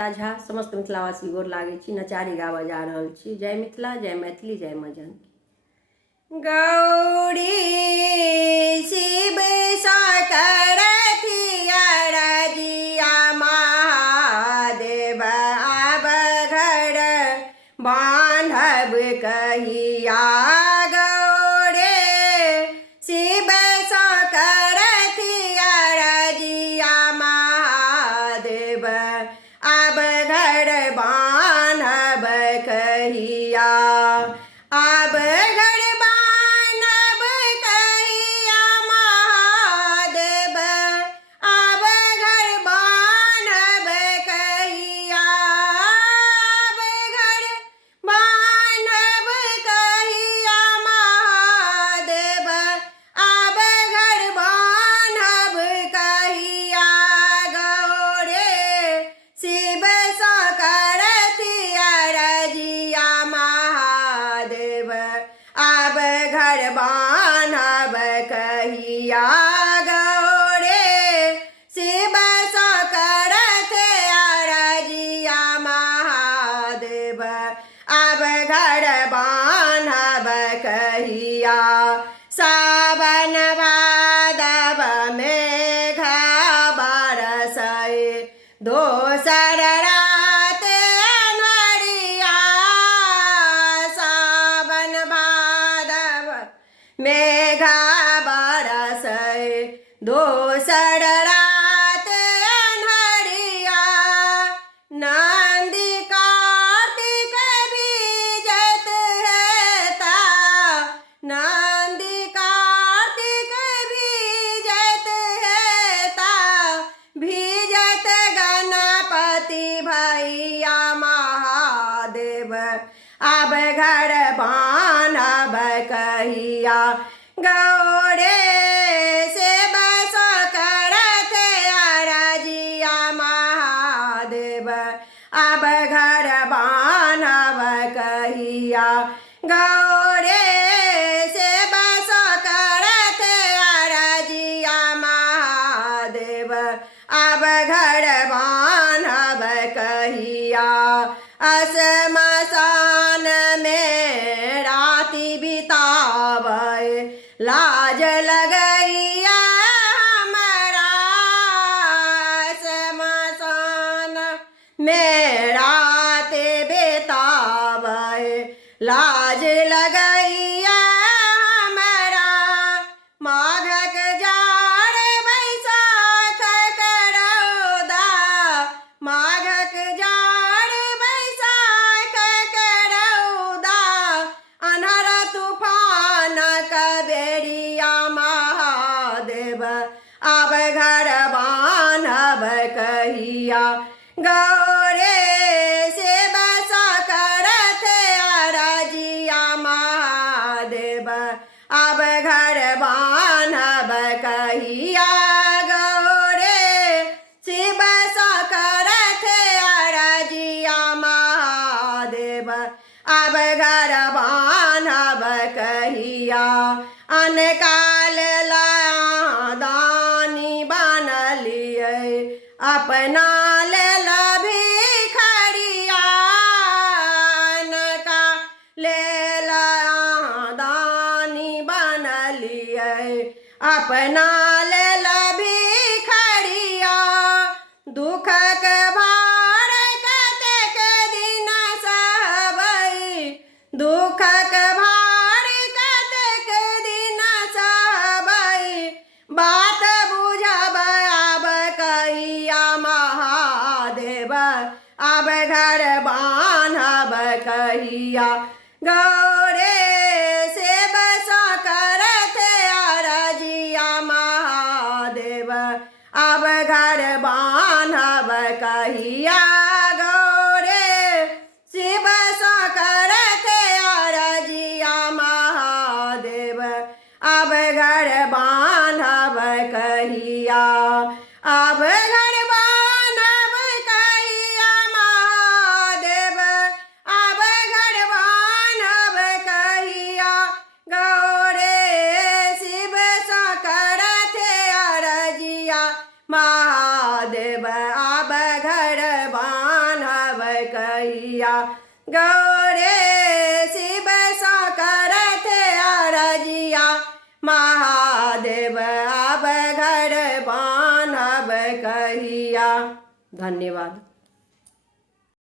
झा समस्त मिथिलावासी गोर लागै छी। नचारी गाबऽ जा रहल छी। जय मिथिला, जय मैथिली, जय माँ जानकी। गौरी शिव साकर थिया रजिया महादेव आब घर बांधब कहिया। गौरे शिव साकर थिया रजिया महादेव आब घर बांधब कहिया। आब घर बांधब कहिया महादेव आब घर बांधब कहिया। आब घर बांधब कहिया महादेव आब घर बांधब कहिया। गौरे शिव साकर थिया रजिया महादेव आब घर बांधब कहिया। गौरे शिव साकर थिया रजिया महादेव आब घर बांधब कहिया। सावन भादव मेघ बरसै दोसर रात अन्हरिया। सावन भादव मेघ बरसै दोसर रात अन्हरिया। नंदी कार्तिक बीजत हेता नंदी कार्तिक बीजत हेता भीजत गणपति भैया महादेव आब घर बांधब कहिया। गौरे शिव साकर थिया रजिया महादेव आब घर बांधब कहिया। गौरे शिव साकर थिया रजिया महादेव आब घर बांधब कहिया। असमसान में राति बिताबै लाज लगैया हमरा। असमसान में राति बिताबै लाज लगैया हमरा। माघक जाड़ बैसाखक रौदा माघक जाड़ बैसाखक रौदा अन्हर तूफानक बेरिया महादेव आब घर बांधब कहिया। गौरे शिव साकर थिया रजिया महादेव आब घर बांधब कहिया। गौरे शिव साकर थिया रजिया महादेव आब घर बांधब कहिया। अनकाल दानी बनलियै अपना लेल भिखरिया। अनकाल दानी बनलियै अपना लेल भिखरिया। दुखक भार कतेक दिन सहबै दुखक भार कतेक दिन सहबै बात बुझब आब कहिया महादेव आब घर बांधब कहिया। गौरे शिव साकर थिया रजिया महादेव आब घर बांधब कहिया। गौरे शिव साकर थिया रजिया महादेव आब घर बांधब कहिया। आब घर बांधब कहिया महादेव आब घर बांधब कहिया। गौरे शिव साकर थिया रजिया महादेव आब घर बांधब कहिया। गौरे शिव सा करत अरजिया, महादेव अब घर बान्हब कहिया। धन्यवाद।